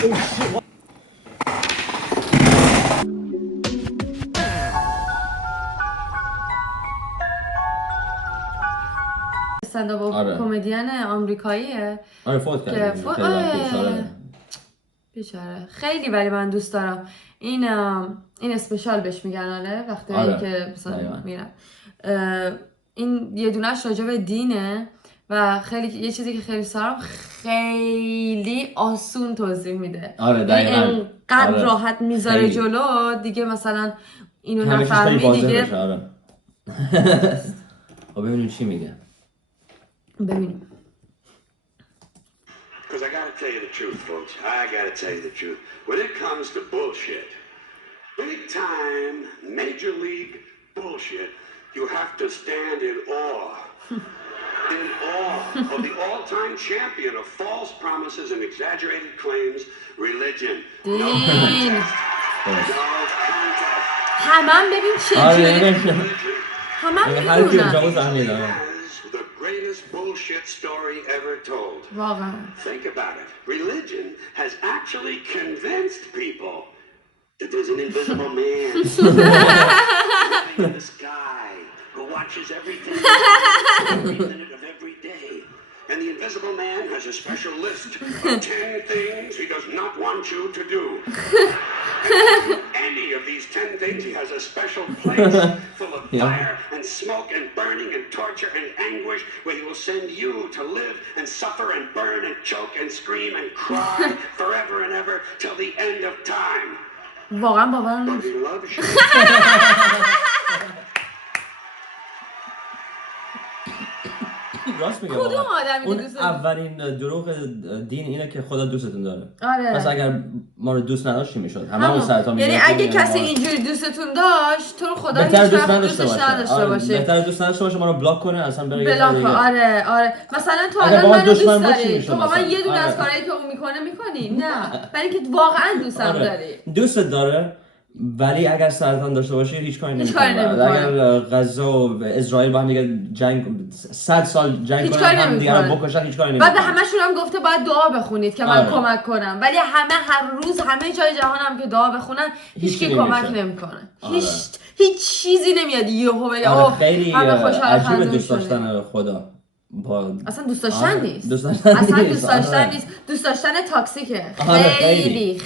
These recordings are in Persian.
استندآپ کمدین آمریکاییه. آره فوت کرد. بیچاره. خیلی ولی من دوست دارم. این اسپشیال بهش میگن آره وقتی که مثلا میرن. این یه دونهش راجع به دینه و خیلی یه چیزی که خیلی سارم خیلی آسون توضیح میده. آره دقیقاً. اینقدر راحت میذاره جلو دیگه مثلا اینو نفهمی دیگه. آره. خب ببینیم چی میگه. ببینیم. Because I gotta tell you the truth, folks. I gotta tell you the truth. When it comes to bullshit, big time, major league bullshit, you have to stand in awe. In awe of the all-time champion of false promises and exaggerated claims, religion. No contest. No contest. همم ببین چجوری. همم میدونم. The greatest bullshit story ever told. واقعا. Think about it. Religion has actually convinced people that there's an invisible man in the sky who watches everything every minute of every day. And the invisible man has a special list of 10 things he does not want you to do. And any of these 10 things, he has a special place full of fire and smoke and burning and torture and anguish where he will send you to live and suffer and burn and choke and scream and cry forever and ever till the end of time. واقعا باورم But he loves you. راست میگه. کدوم آدمی اون دوست داره؟ اولین دروغ دین اینه که خدا دوستتون داره. آره. پس اگر ما رو دوست نداشت چی میشد؟ هممون سرطان یعنی اگه کسی اینجوری دوستتون داشت تو رو خدا هیچ وقت دوستش نداشته باشه. بهتره دوست نداشته باشه، ما رو بلاک کنه اصلا بره یه بلاک. آره مثلا تو الان منو دوست داری، تو با من یه دونه از کارهایی که اون میکنی نه، برای اینکه واقعا دوستم داری. دوستت داره ولی اگر سرطان داشته باشه هیچ کاری نمی‌کنه. اگر غزه و اسرائیل با هم دیگه جنگ 100 سال جنگ کنن هم دیگه رو بکشن هیچ کاری نمی‌کنه. بعد به همه‌شون هم گفته باید دعا بخونید که من کمک کنم، ولی همه هر روز همه جای جهان هم که دعا بخونن هیچکی کمک نمی‌کنه. هیچ چیزی نمیاد یهو بگه اوه خیلی عجیبه دوست داشتن خدا. اصلا دوست داشتن نیست. اصلا دوست داشتن نیست. دوست داشتن تاکسیکه.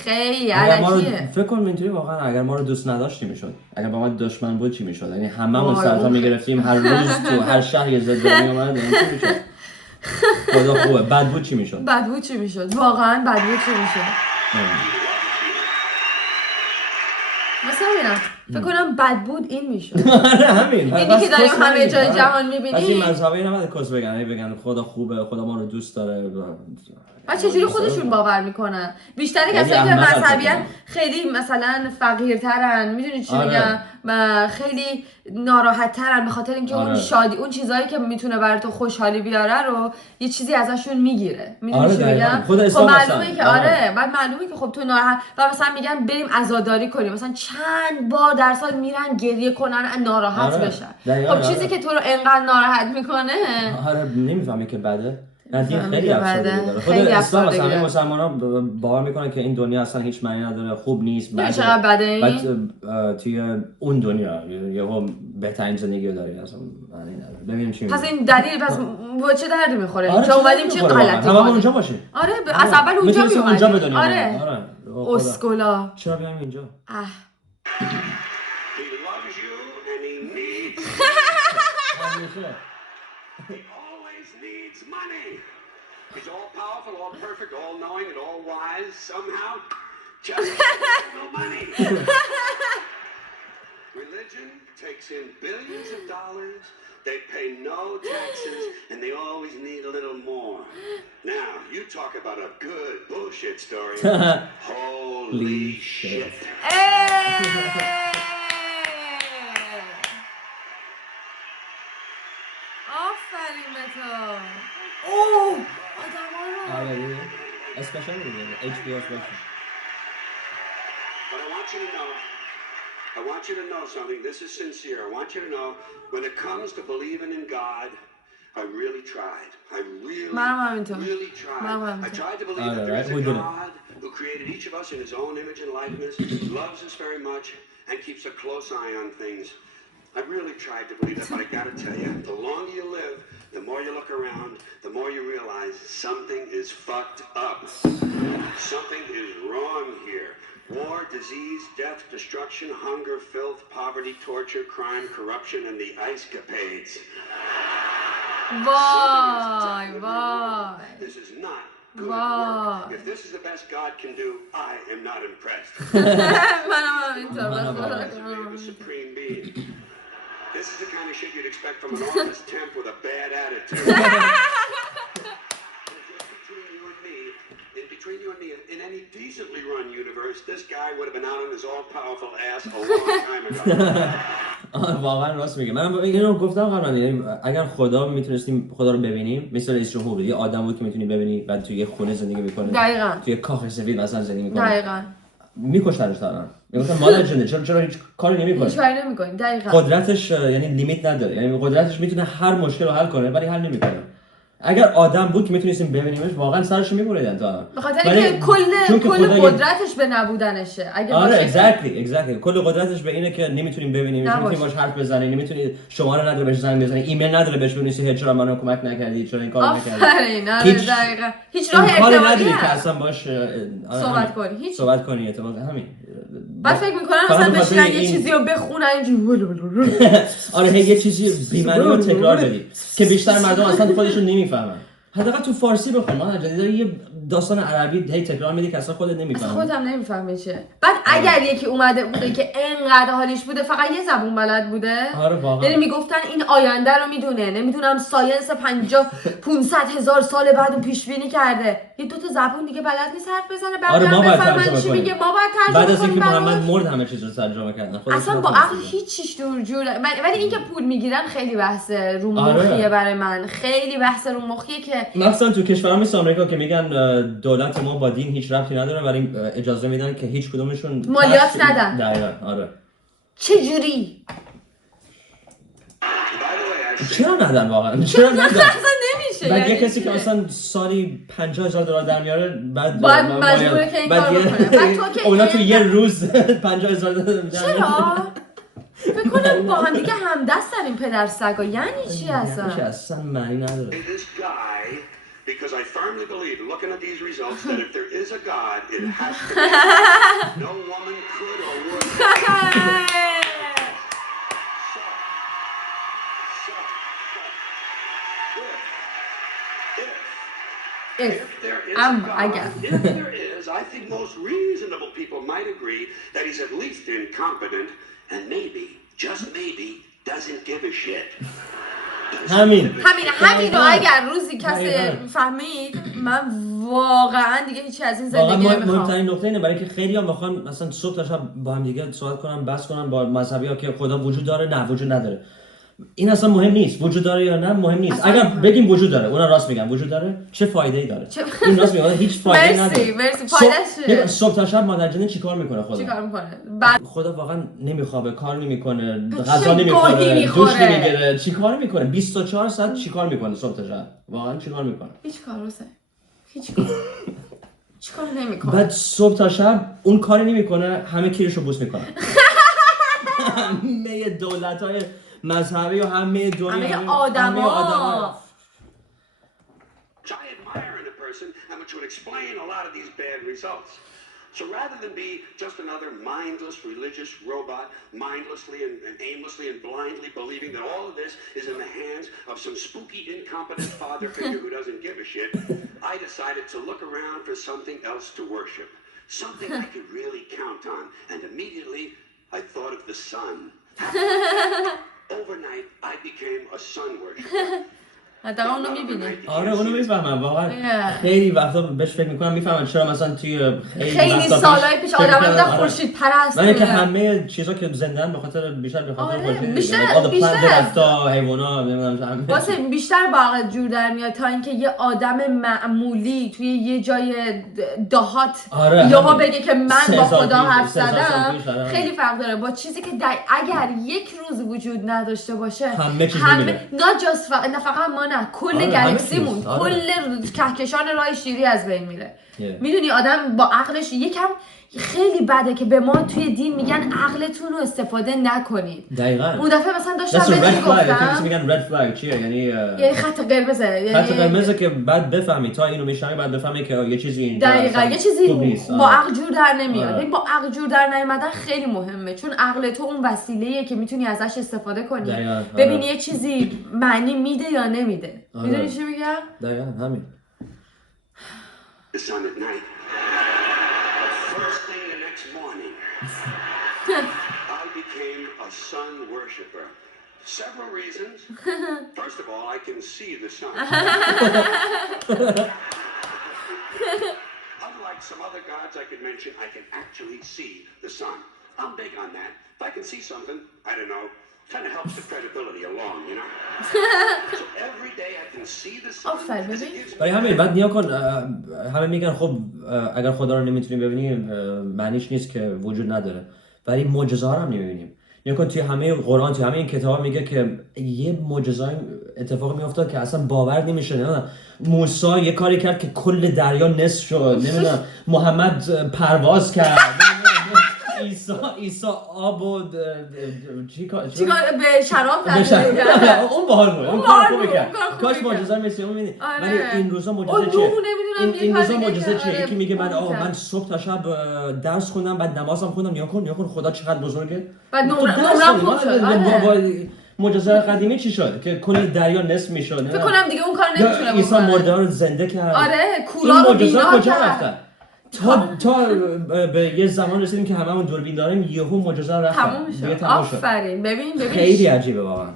خیلی علکیه. فکر کنم اینطوری واقعا اگر ما رو دوست نداشت چی میشد؟ اگر با ما دشمن بود چی میشد؟ یعنی هممون سرطان میگرفتیم، هر روز تو هر شهر یه زلزله میومد، چی میشد؟ خدا خوبه. بد بود چی میشد؟ بد بود چی میشد؟ واقعا بد بود چی میشد؟ مثلا میرم فکر کنم بد بود این میشد. همین. اینی که داریم همه جای جهان میبینیم. از این مذهبی نباید کس بگن خدا خوبه، خدا ما رو دوست داره. و چجوری خودشون باور میکنن؟ بیشتر کسایی که مذهبیان خیلی مثلا فقیرترن، میدونی چی میگم؟ خیلی ناراحت‌ترن به خاطر اینکه اون شادی، اون چیزایی که میتونه برای تو خوشحالی بیاره رو یه چیزی ازشون میگیره. میدونی چی میگم؟ خب معلومه که بعد معلومه که خب تو ناراحت و مثلا میگن بریم عزاداری کنیم، مثلا چند بار در سال میرن گریه کنن ناراحت بشن. خب چیزی که تو رو انقدر ناراحت میکنه نمیفهمی که بده. دین خیلی افسردگی داره. خود اسلام اصلا همه مسلمان‌ها باور میکنن که این دنیا اصلا هیچ معنی نداره، خوب نیست، بده. بعد توی اون دنیا یهو بهترین زندگی رو داری، اصلا معنی نداره. ببینیم چی میشه. پس این دلیل پس با چه دردی میخوره؟ که اومدیم چه غلطی هممون اونجا باشیم. آره از اول اونجا بیایم. آره اسکولا. چرا بیایم اینجا؟ He's all powerful, all perfect, all knowing, and all wise. Somehow, just no money. Religion takes in billions of dollars. They pay no taxes, and they always need a little more. Now, you talk about a good bullshit story. Holy shit. آفرین به تو. اوه آره اسپشیال میگه HBO اسپشیال. But I want you to know something. This is sincere. I want you to know when it comes to believing in God, I really tried. I really tried. I tried to believe that there is a God, who created each of us in his own image and likeness, loves us very much, and keeps a close eye on things. I really tried to believe that, but I gotta tell you, the longer you live, the more you look around, the more you realize something is fucked up. Something is wrong here. War, disease, death, destruction, hunger, filth, poverty, torture, crime, corruption, and the ice-capades. وای وای This is not good وای. work. If this is the best God can do, I am not impressed. منم همینطور The supreme being. This is the kind of shit you'd expect from an office temp with a bad attitude. Between you and me, in any decently run universe, this guy would have been out on his all-powerful ass a long time ago. واقعا راست میگه. منم اینو گفتم قبلا، یعنی اگر خدا میتونستیم خدا رو ببینیم، مثل رئیس جمهور بود، یه آدم بود که میتونی ببینی بعد توی یه خونه زندگی میکنه، دقیقاً توی کاخ سفید مثلا زندگی میکنه، دقیقاً میکشتنش دارن. میگفتن مادر جنده چرا هیچ کاری نمیکنه؟ هیچ کاری نمیکنه. دقیقاً قدرتش یعنی لیمیت نداره، یعنی قدرتش میتونه هر مشکل رو حل کنه ولی حل نمیکنه. اگر آدم بود که میتونستیم ببینیمش واقعا سرش میبریدن تا. به خاطر اینکه کل قدرتش به نبودنشه. اگه آره اگزکتلی کل قدرتش به اینه که نمیتونیم ببینیم، نمیتونیم باش حرف بزنیم، نمیتونی شماره نداره بهش زنگ بزنی، ایمیل نداره بهش بنویسی چرا منو کمک نکردی، چرا این کارو نکردی. آفرین. آره دقیقاً هیچ راه ارتباطی نداری که اصلا باش صحبت کنی اتفاقا همین. بعد فکر میکنم مثلا بشینن یه چیزی رو بخونن اینجوری. آره یه چیزی بی‌معنی رو تکرار بدی که بیشتر مردم اصلا خودشون نمیفهمن. حداقل تو فارسی بخون، ما جدیدا یه داستان عربی هی تکرار میدی که اصلا خودت نمیفهمی. اصلا خودم نمیفهمه چه. بعد اگر یکی اومده بوده که انقدر حالیش بوده فقط یه زبون بلد بوده، آره واقعا. یعنی میگفتن این آینده رو میدونه، نمیدونم ساینس 500,000 سال بعد رو پیش بینی کرده، یه دو تا زبون دیگه بلد نیست حرف بزنه، بعد آره ما باید بفهمن چی میگه، ما باید ترجمه بعد از اینکه کنیم. محمد مرد همه چیز رو ترجمه کردن. اصلا با عقل هیچ چیز جور. ولی اینکه پول میگیرن خیلی بحث رو مخیه برای من، خیلی بحث رو مخیه که مثلا تو کشورها مثل آمریکا که میگن دولت ما با دین هیچ ربطی نداره ولی اجازه میدن که هیچ کدومشون مالیات ندن. دقیقاً آره. چه جوری؟ چرا ندن واقعا؟ چرا ندن؟ اصلا نمیشه. بعد یه کسی که مثلا سالی $50,000 در میاره بعد مجبوره که این کارو بکنه. بعد تو که اونا تو یه روز $50,000 در میاره. چرا؟ فکر کنم با هم دیگه همدست داریم پدر سگا. یعنی چی اصلا؟ یعنی اصلا معنی نداره. Because I firmly believe, looking at these results, that if there is a God, it has to be. No woman could or would. If there is a God, if there is, I think most reasonable people might agree that he's at least incompetent and maybe, just maybe, doesn't give a shit. همین رو اگر روزی کسی فهمید من واقعا دیگه هیچی از این زندگی نمیخوام. مهمترین نکته اینه برای که خیلی هم بخوان مثلا صبح تا شب با هم دیگه صحبت کنن، بحث کنن با مذهبی ها که خدا وجود داره نه وجود نداره. این اصلا مهم نیست، وجود داره یا نه مهم نیست. اگر بگیم وجود داره، اونا راست میگن وجود داره، چه فایده‌ای داره؟ این راست میگه هیچ فایده‌ای نداره. مرسی فایده‌اش صبح تا شب مادر جنین چیکار میکنه خدا؟ چیکار میکنه؟ بعد خدا واقعا نمیخوابه، کار نمیکنه، غذا نمیخوره، دوش نمیگیره، چیکار میکنه؟ 24 ساعت چیکار میکنه صبح تا شب؟ واقعا چیکار میکنه؟ هیچ کار چیکار نمیکنه. بعد صبح تا شب اون کاری نمیکنه، همه کیرشو بوس میکنن. همه دولت‌های مذهبی و همه دنیا همه آدما Which I admire in a person and which would explain a lot of these bad results. So rather than be just another mindless religious robot, mindlessly and aimlessly and blindly believing that all of this is in the hands of some spooky, incompetent father figure who doesn't give a shit, I decided to look around for something else to worship. Something I could really count on. And immediately I thought of the sun. Overnight, I became a sun worshiper. حداقل اونو میبینی. آره اونو میفهمم واقعا. خیلی وقتا بهش فکر میکنم میفهمم چرا مثلا توی خیلی سالهای پیش آدم‌ها میگن خورشید پرست. من که همه چیزا که زنده‌ان به خاطر بیشتر خورشید. بیشتر حیونا نمیدونم واسه بیشتر باقی جور در میاد تا اینکه یه آدم معمولی توی یه جای دهات یهو بگه که من با خدا حرف زدم. خیلی فرق داره با چیزی که اگر یک روز وجود نداشته باشه همه نه فقط ما نه کل گلکسیمون کل کهکشان راه شیری از بین میره. میدونی آدم با عقلش یکم خیلی بده که به ما توی دین میگن عقلتون رو استفاده نکنید. دقیقاً. اون دفعه مثلا داشتم بهش گفتم میگن رد فلگ چیه؟ یعنی خط قرمزه. خط قرمزه که بعد بفهمی تا اینو میشنوی بعد بفهمی که یه چیزی اینجا دقیقاً یه چیزی با عقل جور در نمیاد. ببین با عقل جور در نیومدن خیلی مهمه چون عقل تو اون وسیله‌ایه که میتونی ازش استفاده کنی. ببینی یه چیزی معنی میده یا نمیده. میدونی چی میگم؟ دقیقاً همین. The sun at night. First thing the next morning, I became a sun worshiper. Several reasons. First of all, I can see the sun. Unlike some other gods I could mention, I can actually see the sun. I'm big on that. If I can see something, I don't know, kind of helps the credibility along, you know? So every day I can see the sun. برای همین بعد نیا کن همه میگن خب اگر خدا رو نمیتونیم ببینیم معنیش نیست که وجود نداره ولی معجزه ها رو هم نمیبینیم. نیا کن توی همه قرآن توی همه این کتابا میگه که یه معجزه اتفاق میافتاد که اصلا باور نمیشه. نمیدونم موسی یه کاری کرد که کل دریا نصف شد. نمیدونم محمد پرواز کرد. عیسی آب و چیکار به شراب تبدیل کرد. اون باحال بود. اون کار خوبه کرد. کاش معجزه مثل اون می‌بینی. ولی این روزا معجزه چیه؟ این روزا معجزه چیه؟ یکی میگه من صبح تا شب درس خوندم بعد نمازم خوندم. نیا کن خدا چقدر بزرگه. بعد نمرم خوب شد. معجزه قدیمی چی شد که کل دریا نصف میشد. فکر کنم دیگه اون کار نمیتونه بکنه. عیسی مرده رو زنده کرد. کولا رو بینا کرد. تا به یه زمان رسیدیم که هممون دوربین داریم یهو معجزه رفت دیگه تمام شد. آفرین. ببین خیلی عجیبه واقعا.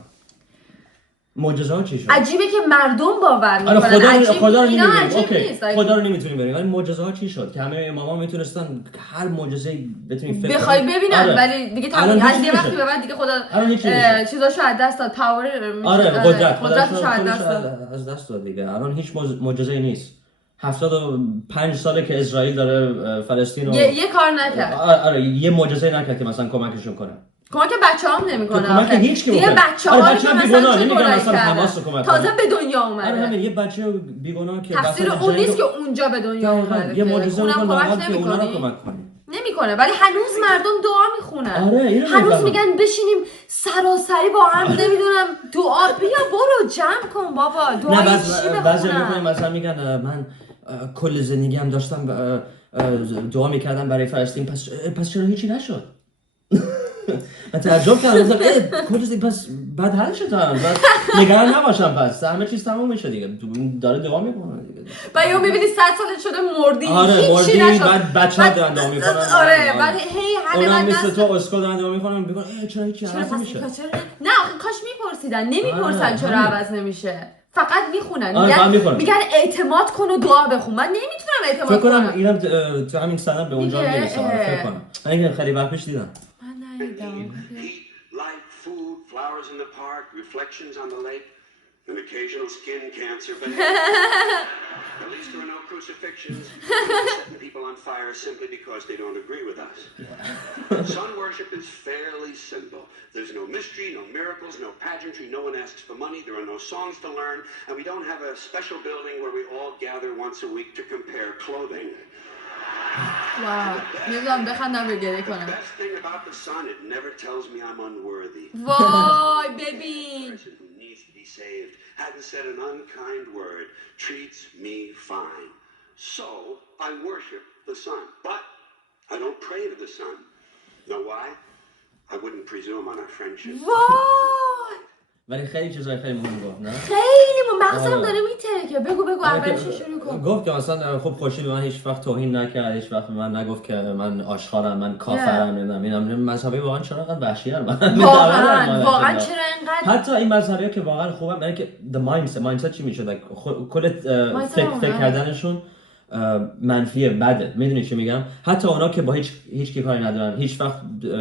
معجزه ها چی شد؟ عجیبه که مردم باور میکنن. خدا رو نمیدونیم. خدا رو نمیتونیم ببینیم ولی معجزه ها چی شد که همه اماما میتونستن هر معجزه بتونیم فکر بخوای ببینن ولی دیگه تمام از یه وقتی به بعد دیگه خدا چیزاشو از دست داد. پاور قدرتشو از دست داد دیگه. الان هیچ معجزه‌ای نیست. 75 ساله که اسرائیل داره فلسطین رو یه کار نکرد. یه معجزه نکرد که مثلا کمکشون کنه. کمک بچه‌هام نمیکنه. کمک هیچ کی دیگه بچه‌ها بیگناه نمیگن مثلا حماس رو کمک کنه. تازه به دنیا اومده. همین یه بچه بیگناه که تفسیر اون نیست که اونجا به دنیا اومده. یه معجزه اونم کمک نمیکنه. نمیکنه ولی هنوز مردم دعا میخونن. هنوز میگن بشینیم سراسری با هم نمیدونم دعا بیا برو جمع کن بابا دعای چی بخونم. بعضی مثلا میگن من کل زندگیم داشتم دعا میکردم برای فلسطین پس چرا هیچی نشد؟ من تعجب کردم کل زندگی پس بعد حل شد بس نگران نباشم پس همه چیز تموم میشه دیگه داره دعا میکنه دیگه. بعد یهو میبینی 100 سالت شده مردی هیچی نشد. بعد بچه‌ها دارن دعا میکنن. بعد هی همه مثل تو اسکول دارن دعا میکنن میگن چرا هیچی عوض نمیشه. نه آخه کاش میپرسیدن نمیپرسن چرا عوض نمیشه. فقط میخونن میگن اعتماد کن و دعا بخون. من نمیتونم اعتماد کنم. فکر کنم اینم تو همین سند به اونجا میرسه. فکر کنم اگه خیلی وقت پیش دیدم. Heat, light, food, flowers in the park, reflections on the lake, an occasional skin cancer, but at least there are no crucifixions, setting people on fire simply because they don't agree with us. Sun worship is fairly simple. There's no mystery, no miracles, no pageantry, no one asks for money, there are no songs to learn, and we don't have a special building where we all gather once a week to compare clothing. واو نمیدونم بخندم به گریه کنم. The best thing about the sun, it never tells me I'm unworthy. وای ببین. The person who needs to be saved hadn't said an unkind word, treats me fine. So I worship the sun, but I don't pray to the sun. Know why? I wouldn't presume on our friendship. وای ولی خیلی چیزای خیلی مهم گفت نه؟ خیلی مغزم داره میترکه. بگو اولش شروع کن. گفت که مثلا خب خوشی به من هیچ وقت توهین نکرد، هیچ وقت به من نگفت که من آشغالم، من کافرم، اینم مذهبی واقعا چرا انقدر وحشی‌ان واقعا چرا انقدر حتی این مذهبی‌ها که واقعا خوبن، یعنی که the mindset چی میشه؟ کل فکر کردنشون منفیه، بده. میدونی چی میگم؟ حتی اونا که با هیچ کی کاری ندارن، هیچ وقت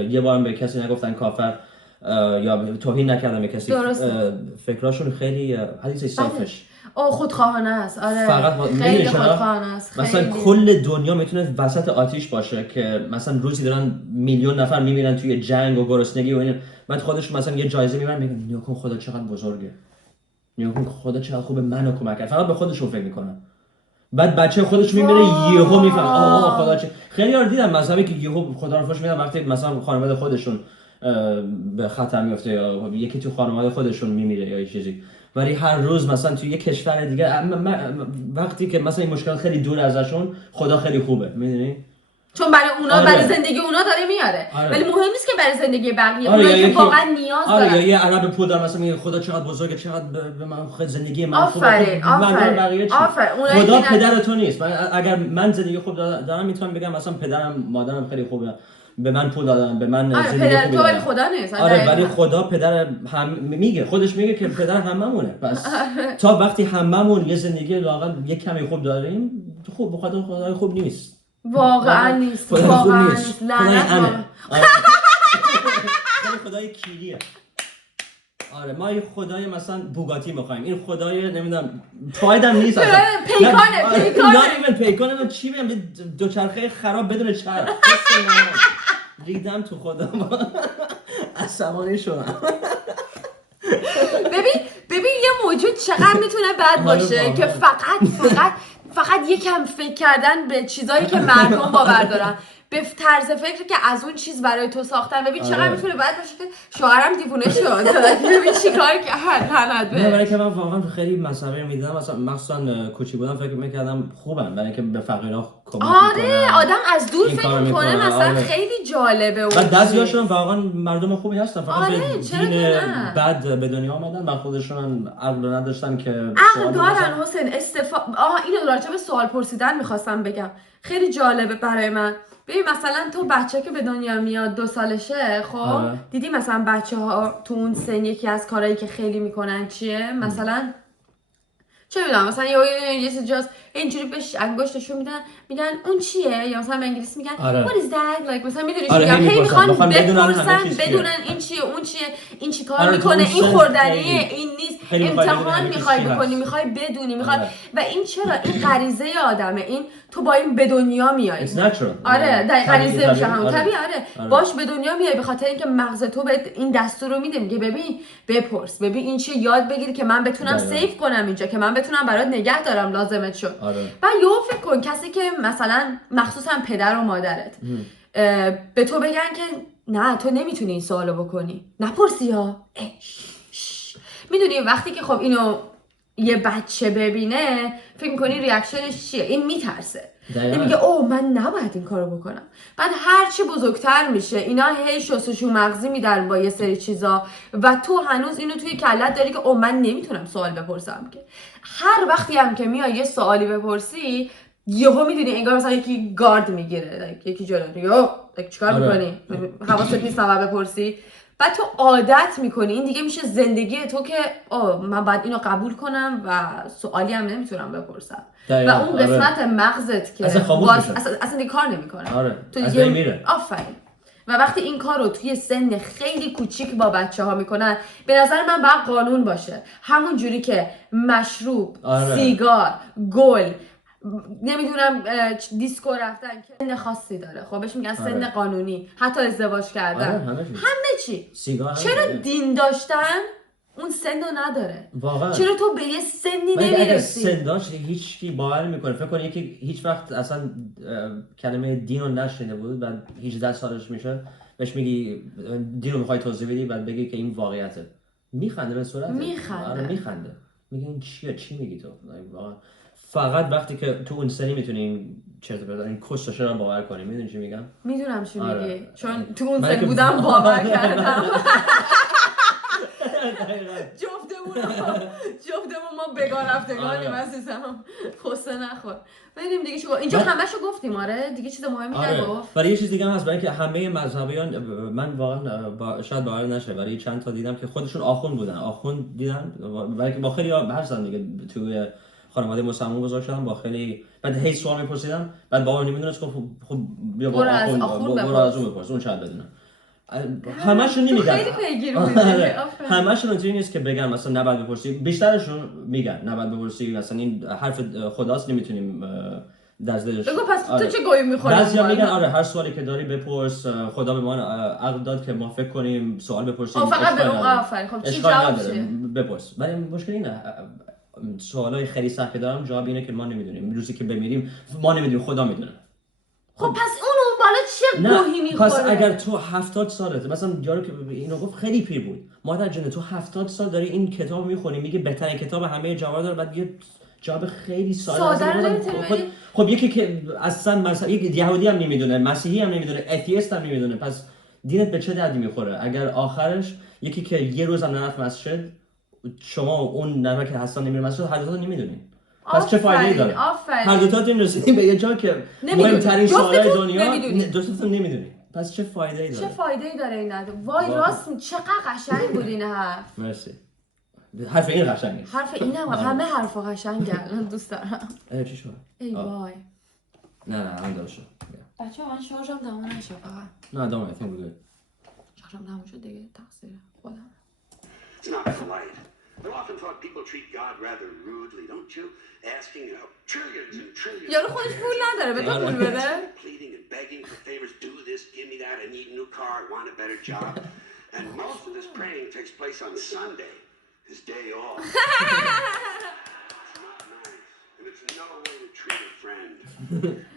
یه بارم به کسی نگفتن کافر یا توهین نکردن به کسی، فکراشون خیلی حدیث سلفش خودخواهانه است. آره فقط خیلی خودخواهانه است. مثلا کل دنیا میتونه وسط آتیش باشه که مثلا روزی دارن میلیون نفر میمیرن توی جنگ و گرسنگی و این، بعد خودشون مثلا یه جایزه میبرن میگن نیا کن خدا چقدر بزرگه. میگن خدا چقدر خوبه منو کمک کرد، فقط به خودشون فکر میکنن. بعد بچه خودش میبینه یهو میفهمه آها خدا چه. خیلی یار دیدم مذهبی که یهو خدا رو فوش میدن وقتی مثلا خانواده خودشون به خطر میفته یا یکی تو خانواده خودشون میمیره یا چیزی، ولی هر روز مثلا تو یک کشور دیگه وقتی که مثلا این مشکلات خیلی دور ازشون خدا خیلی خوبه، میدونی؟ چون برای اونا برای زندگی اونا داره میاره. ولی مهم نیست که برای زندگی بقیه اونایی که واقعا نیاز دارن. یا یه عرب پودر مثلا میگه خدا چقدر بزرگه، چقدر به من خود زندگی من خوبه. آفرین. خدا پدر تو نیست. اگر من زندگی خوب دارم میتونم بگم مثلا پدرم مادرم خیلی خوبه، به من پول دادن، به من زندگی خوبی دادن. خدا نیست. ولی خدا پدر هم میگه، خودش میگه که پدر هممونه. پس تا وقتی هممون یه زندگی لااقل یک کمی خوب داریم، خوب خدا خوب نیست. واقعا نیست. واقعا نیست. لعنت. خدای کیریه. آره ما یه خدای مثلا بوگاتی می‌خوایم. این خدای نمیدونم پایدم نیست اصلا. پیکانه چی بگم، دوچرخه خراب بدون چرخ. ریدم تو خدا. عصبانی شدم. ببین یه موجود چقدر میتونه بد باشه که فقط یکم فکر کردن به چیزایی که مردم باور دارن، به طرز فکری که از اون چیز برای تو ساختن. ببین چقدر میتونه بد باشه که شوهرم دیوونه شد. ببین چیکار کرد لعنت به. برای که من واقعا خیلی مسئله میدیدم، مثلا مخصوصا کوچیک بودم فکر میکردم خوبم برای اینکه به فقیرا کمک میکنن. آدم از دور فکر میکنه مثلا خیلی جالبه اون. بعد بعضیاشون واقعا مردم خوبی هستن، فقط به دین بد به دنیا اومدن و خودشون عقل نداشتن که عقل دارن. حسین اینو راجع به سوال پرسیدن میخواستم بگم، خیلی جالبه برای من. ببین مثلا تو بچه که به دنیا میاد 2 سالشه، خب دیدی مثلا بچه‌ها تو اون سن یکی از کارهایی که خیلی میکنن چیه؟ مثلا چه میدونم مثلا یه چیز جاست اینجوری بهش انگشتشون میگن اون چیه، یا مثلا به انگلیسی میگن what is that، like مثلا میدونی چی میگم، هی میخوان بدونن این چیه اون چیه، این چی کار میکنه، این خوردنیه، این نیست، امتحان میخوای بکنی، میخوای بدونی، میخوای. و این چرا این غریزه آدمه، این تو با این به دنیا میای. آره غریزه میشه همون طبیعیه. باش به دنیا میای به خاطر اینکه مغز تو به این دستور رو میده، میگه ببین بپرس، ببین این چیه، یاد بگیر که من بتونم سیو کنم اینجا، که من بتونم برات نگه دارم لازمت شد. بعد فکر کن کسی که مثلا مخصوصا پدر و مادرت به تو بگن که نه تو نمیتونی این سوالو بکنی، نپرسی ها. میدونی وقتی که خب اینو یه بچه ببینه فکر میکنی ریاکشنش چیه؟ این میترسه، این میگه اوه من نباید این کارو بکنم. بعد هرچی بزرگتر میشه اینا هی شستشو مغزی میدن با یه سری چیزا و تو هنوز اینو توی کلت داری که اوه من نمیتونم سوال بپرسم. که هر وقتی هم که میای یه سوالی بپرسی یهو میدونی انگار مثلا یکی گارد میگیره، یکی جلوت میگه اوه چیکار میکنی؟ حواست نیست نباید بپرسی. بعد تو عادت میکنی، این دیگه میشه زندگی تو که من باید اینو قبول کنم و سوالی هم نمیتونم بپرسم. و اون قسمت مغزت که اصلا دیگه کار نمیکنه. تو دیگه میره. آفرین. و وقتی این کار رو توی سن خیلی کوچیک با بچه‌ها میکنن، به نظر من باید قانون باشه، همون جوری که مشروب، سیگار، گل، نمیدونم دیسکو رفتن که سن خاصی داره، خب بهش میگن سن قانونی، حتی ازدواج کردن، همه چی. چرا دین داشتن اون سن رو نداره؟ واقعا چرا تو به یه سنی نمیرسی؟ اگه سن داشت هیچ کی باور میکنه، فکر کنی یکی هیچ وقت اصلا کلمه دین رو نشنیده بود، بعد 18 سالش میشه بهش میگی دین رو میخوای توضیح بدی، بعد بگی که این واقعیته، میخنده به صورت میخنده، میگه این چیه، چی میگی تو؟ فقط وقتی که تو اون سنی میتونیم چرت و پرت این کسوشه رو باور کنیم. میدونی چی میگم؟ میدونم چی میگی، چون تو اون سن بودم باور کردم. جفتمون ما بگاه رفتگانیم عزیزم، قصه نخور. ببینیم دیگه چی اینجا همشو گفتیم. آره دیگه چیز مهمی نگفت. برای یه چیز دیگه هم هست، برای اینکه همه مذهبیان من واقعا شاید باور نشه، برای چند تا دیدم که خودشون آخوند بودن، آخوند دیدن، برای که با خیلی هستن دیگه توی خانواده مسلمان بزرگ شدم، با خیلی بعد هی سوال میپرسیدم، بعد بابا نمیدونست که خب بیا با آخوند بپرس، اون شاید بدونه. همشون نمیگن، خیلی پیگیر بودی. همشون اینجوری نیست که بگن مثلا نباید بپرسی، بیشترشون میگن نباید بپرسی، مثلا این حرف خداست نمیتونیم دزدش. بگو پس تو چه گویی میخوری؟ بعضیا میگن آره هر سوالی که داری بپرس، خدا به ما عقل داد که ما فکر کنیم سوال بپرسیم. فقط به اون آفرین. خب چی جواب چیه؟ بپرس. ولی مشکل اینه سوالای خیلی سخت که دارم جواب اینه که ما نمیدونیم. روزی که بمیریم ما نمیدونیم، خدا میدونه. خب پس اون بالا چه گوهی میخوره؟ پس اگر تو 70 سالته، مثلا یارو که اینو گفت خیلی پیر بود، مادر جون تو 70 سال داری این کتاب میخونی، میگه بهترین کتاب همه جواب داره، بعد یه جواب خیلی ساده خب یکی که اصلا یک یهودی هم نمیدونه، مسیحی هم نمیدونه، اتیست هم نمیدونه، پس دینت به چه دردی میخوره؟ اگر آخرش یکی که یه روز هم نرفت مسجد، شما اون نفر که هستن نمیره مسجد، هر دو تا نمیدونین، پس چه فایده‌ای داره؟ هر دو تا رسیدین به یه جا که مهمترین سوالای دنیا دوستتون نمیدونین، پس چه فایده‌ای داره؟ چه فایده‌ای داره این نداره؟ وای راست چقدر قشنگ بود این حرف. مرسی. حرف این قشنگه. حرف اینم همه حرفا قشنگه. دوست دارم. چی شد؟ ای وای. نه هم داشت. بچه‌ها من شارژم تموم نشه فقط. نه دام I think we're good. شارژم تموم شد دیگه، تقصیر خودم. It's not polite. I've often thought people treat God rather rudely, don't you? Asking trillions and trillions. یارو خودش پول نداره به تو پول بده. Pleading and begging for favors, do this, give me that, I need a new car, I want a better job. And most of this praying takes place on Sunday, his day off. It's not nice, and it's no way to treat a friend.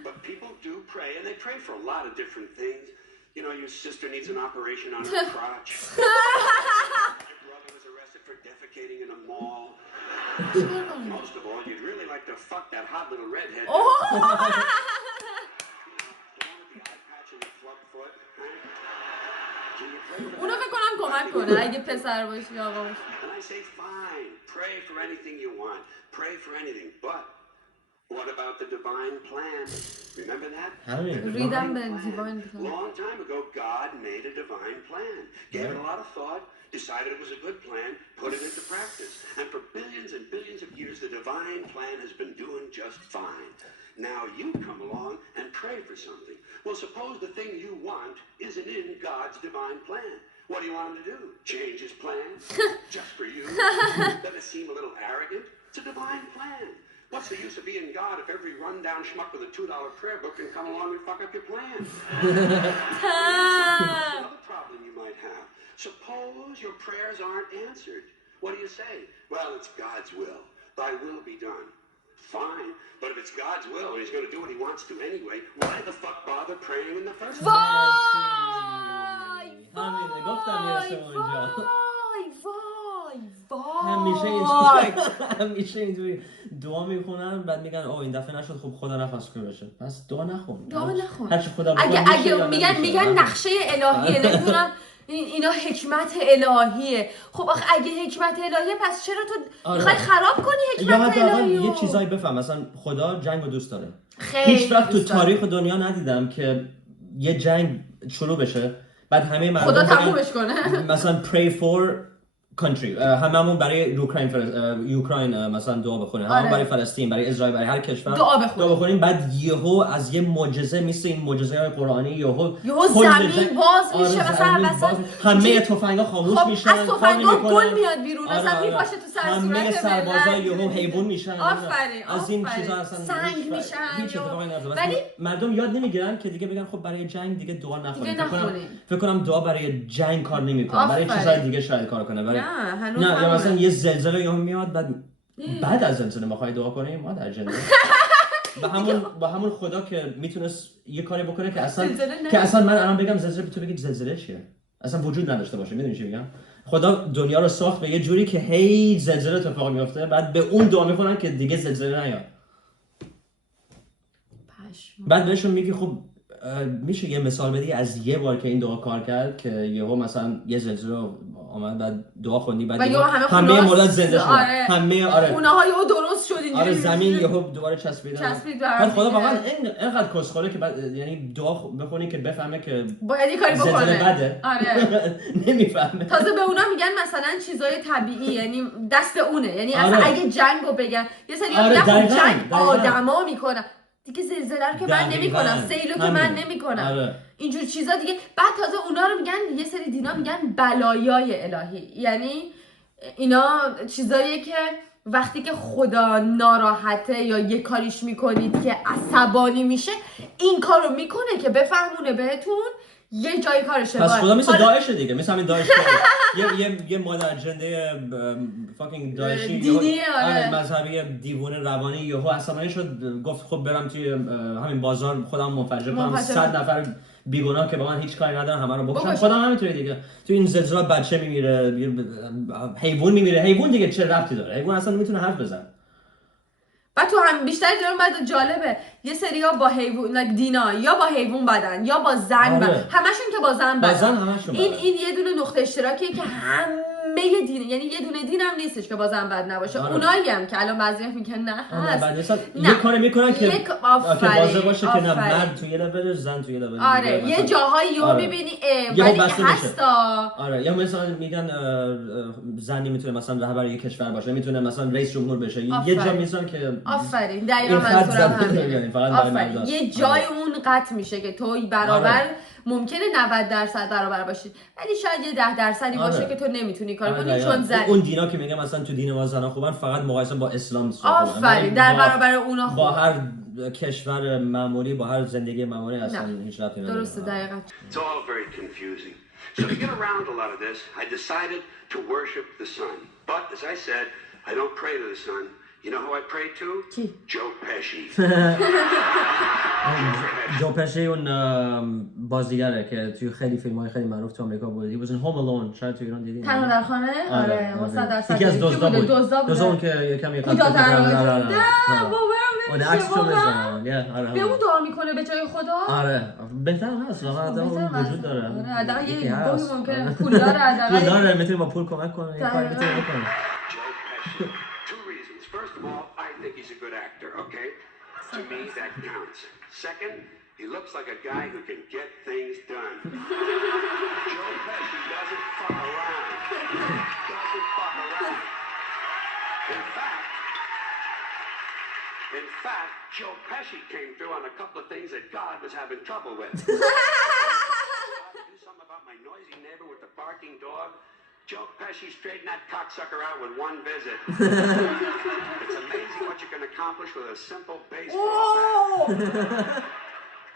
But people do pray, and they pray for a lot of different things. You know, your sister needs an operation on her crotch. My brother was arrested for defecating in a mall. Most of all, you'd really like to fuck that hot little redhead. Oh! اونو فکر کنم کمک کنه اگه پسر باشی یا آقا باشی. And I say fine, pray for anything you want, pray for anything, but what about the divine plan? Remember that? Read them the divine plan. Long time ago, God made a divine plan, gave it a lot of thought, decided it was a good plan, put it into practice. And for billions and billions of years, the divine plan has been doing just fine. Now you come along and pray for something. Well, suppose the thing you want isn't in God's divine plan. What do you want him to do? Change his plan? Just for you? Doesn't it seem a little arrogant? It's a divine plan. What's the use of being God if every rundown schmuck with a $2 prayer book can come along and fuck up your plan? Another problem you might have. Suppose your prayers aren't answered. What do you say? Well, it's God's will. Thy will be done. Fine, but if it's God's will and he's going to do what he wants to anyway, why the fuck bother praying in the first place? همیشه اینجوری دعا میخونن بعد میگن اوه این دفعه نشد، خب خدا نخواست که بشه، پس دعا نخون. هرچی خدا اگه میگن نقشه الهیه، نمیدونم اینا حکمت الهیه. خب آخه اگه حکمت الهیه پس چرا تو میخوای خراب کنی حکمت الهیه؟ یه چیزایی بفهم، مثلا خدا جنگ رو دوست داره. هیچ وقت تو تاریخ دنیا ندیدم که یه جنگ شروع بشه بعد همه مردم خدا تمومش کنه. مثلا pray for country، هممون برای اوکراین مثلا دعا بخونیم، هممون برای فلسطین، برای اسرائیل، برای هر کشور دعا بخونیم، بعد یهو از یه معجزه مثل این معجزه‌های قرآنی یهو زمین باز میشه، مثلا همه تفنگا خاموش میشن، از تفنگا گل میاد بیرون، مثلا میپاشه تو سر صورت همه سربازا یهو حیوان میشن. آفرین. از این چیزا اصلا سنگ میشن. هیچ اتفاقی نمیفته. ولی مردم یاد نمیگیرن که دیگه بگن خب برای جنگ دیگه دعا نخونیم. فکر کنم دعا برای جنگ کار نمیکنه، برای چیزای دیگه شاید کار کنه. برای نه یا مثلا یه زلزله یهو میاد بعد از زلزله میخوای دعا کنی، ما در جنت با همون خدا که میتونست یه کاری بکنه که اصلا من الان بگم زلزله، تو بگی زلزله چیه، اصلا وجود نداشته باشه. میدونی چی میگم؟ خدا دنیا رو ساخت به یه جوری که هی زلزله اتفاق میفته، بعد به اون دعا میکنن که دیگه زلزله نیاد. بعد بهشون میگی خب میشه یه مثال بدی از یه بار که این دعا کار کرد که یهو مثلا یه زلزله اومد بعد دعا خوندی بعد همه مولد زنده شد. همه خونه‌های او درست شد اینجوری. زمین یهو دوباره چسبید. بعد خدا واقعا اینقدر کسخوره که بعد یعنی دعا بخونی که بفهمه که باید یه کاری بکنه. بده. نمیفهمه. تازه به اونا میگن مثلا چیزای طبیعی، یعنی دست اونه. یعنی اصلا اگه جنگو بگن یه سری میگن جنگ آدما میکنن، دیگه زلزله رو که من نمیکنم، سیلو که من نمیکنم، اینجور چیزا دیگه. بعد تازه اونا رو میگن، یه سری دینا میگن بلایای الهی، یعنی اینا چیزاییه که وقتی که خدا ناراحته یا یه کاریش میکنید که عصبانی میشه، این کارو میکنه که بفهمونه بهتون یه جای کارشه. پس خدا مثل داعش دیگه، مثل همین داعش یه مال اجنده فاکینگ داعشی دینی مذهبی دیوونه روانی یهو عصبانی شد، گفت خب برم توی همین بازار خودم منفجر کنم 100 نفر بیگناه که با من هیچ کاری ندارن همه رو بکشم. خودم همینطوری دیگه. تو این زلزله بچه میمیره، حیوان میمیره. حیوان دیگه چه ربطی داره؟ حیوان اصلا نمیتونه حرف بزنه. بعد تو هم بیشتر دارم بعد جالبه یه سریا با حیوان دینا یا با حیوان بدن یا با زن بدن، همشون که با زن بدن. این یه دونه نقطه اشتراکیه که همه دین، یعنی یه دونه دین هم نیستش که با زن بد نباشه. اونایی هم که الان بعضی میگن نه هست، یه کاری میکنن که واضح باشه که نه مرد توی لول زن توی لول. آره یه جاهایی یهو میبینی ولی هستا. آره یا مثلا میگن زن نمیتونه مثلا رهبر یک کشور باشه، نمیتونه مثلا رئیس جمهور بشه. یه جا میذارن که آفرین دقیقاً منظورم همینه. آفرین یه جای اون قطع میشه که تو برابر ممکنه 90% برابر باشید ولی شاید یه 10% باشه که تو نمیتونی کار کنی چون زن. اون دینا که میگم مثلا تو دین ما زنا خوبن فقط مقایسه با اسلام. آفرین در برابر اونا خوب. با هر کشور معمولی با هر زندگی معمولی اصلا هیچ ربطی نداره. درسته دقیقاً. It's all very confusing. So to get around a lot of this, I decided to worship the sun. But as I said, I don't pray to the sun. You know who I pray to? Joe Pesci. جو پشی اون بازیگره که توی خیلی فیلم‌های خیلی معروف تو آمریکا بود. He was in Home Alone. شاید تو ایران دیدین. تنها در خانه؟ آره. یکی از دزدا بود. دزدا که یکم یکم باورم اون عکسشو بزنن. به اون دعا میکنه به جای خدا. آره. بهتر هست. واقعا وجود داره. حداقل یه گاهی ممکنه پول داره حداقل. پول داره میتونه با پول کمک کنه. یه کاری میتونه بکنه. Two reasons. First of all, I think he's a good actor, okay? To me, that counts. Second, he looks like a guy who can get things done. Joe Pesci doesn't fuck around. Doesn't fuck around. In fact, Joe Pesci came through on a couple of things that God was having trouble with. Do something about my noisy neighbor with the barking dog. Joe Pesci straightened that cocksucker out with one visit. It's amazing what you can accomplish with a simple baseball bat.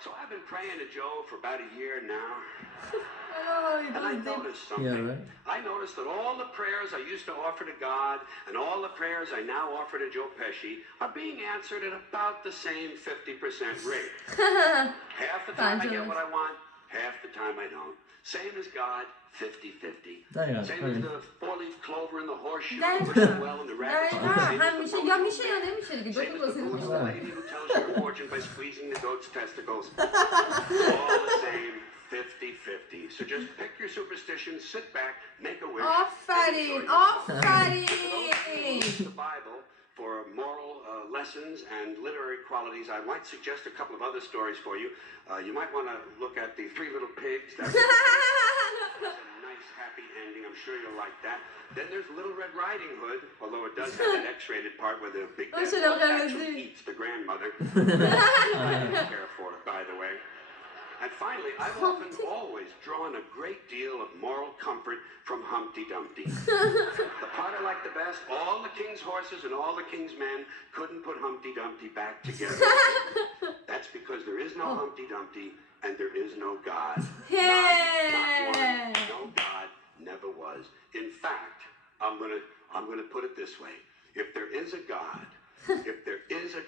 So I've been praying to Joe for about a year now. And I noticed something. Yeah, right. I noticed that all the prayers I used to offer to God and all the prayers I now offer to Joe Pesci are being answered at about the same 50% rate. Half the time I get what I want, half the time I don't. Same as God, 50-50. Same as the four-leaf clover and the horseshoe, well and the rabbit's همیشه یا میشه یا نمیشه دیگه. Same as the foolish lady who tells you her fortune by squeezing the goat's testicles. All the same, 50-50. So just pick your superstition, sit back, make a wish. آفرین The Bible for moral lessons and literary qualities. I might suggest a couple of other stories for you. You might want to look at the Three Little Pigs. That's a nice, happy ending. I'm sure you'll like that. Then there's Little Red Riding Hood, although it does have that X-rated part where the big bad dog actually eats the grandmother. Care for it, by the way. And finally, I've often always drawn a great deal of moral comfort from Humpty Dumpty. The part I like the best, all the king's horses and all the king's men couldn't put Humpty Dumpty back together. That's because there is no Humpty Dumpty and there is no God. Not one. No God never was. In fact, I'm gonna put it this way. If there is a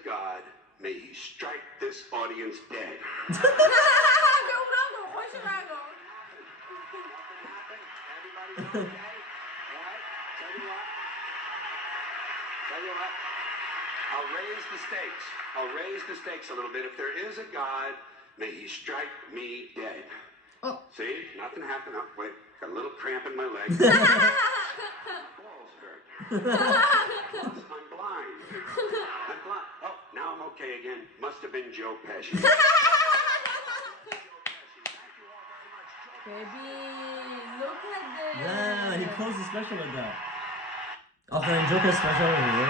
God, may he strike this audience dead. Everybody's okay? All right? Tell you what. I'll raise the stakes a little bit. If there is a God, may he strike me dead. Oh. See? Nothing happened. Oh, wait. Got a little cramp in my leg. Balls hurt. Plus, I'm blind. Oh, now I'm okay again. Must have been Joe Pesci. Baby, look at this. Yeah, he closed the special with that. آخرین جوک اسپشال بود.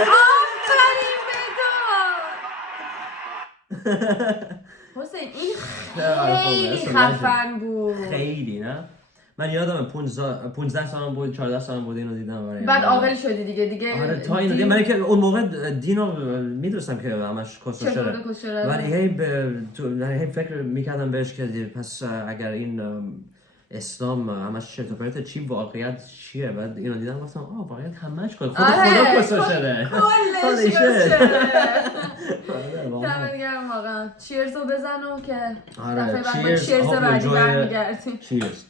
آفرین بدار. حسین این خیلی خفن بود. خیلی نه؟ من یادم 15 سالم بود 14 سالم بود اینو دیدم. بعد عاقل شدی دیگه. آره تا اینو من که اون موقع دینو میدونستم که همش کسوشره ولی هی فکر میکردم بهش که پس اگر این اسلام همش چرت و پرت چی واقعیت چیه؟ بعد اینو دیدم گفتم واقعیت همش خدا کسوشره کلش کسوشره. دمت گرم واقعا. چیرزو بزنو که دفعه بعد چیرز بعدی برمیگردیم. چیرز.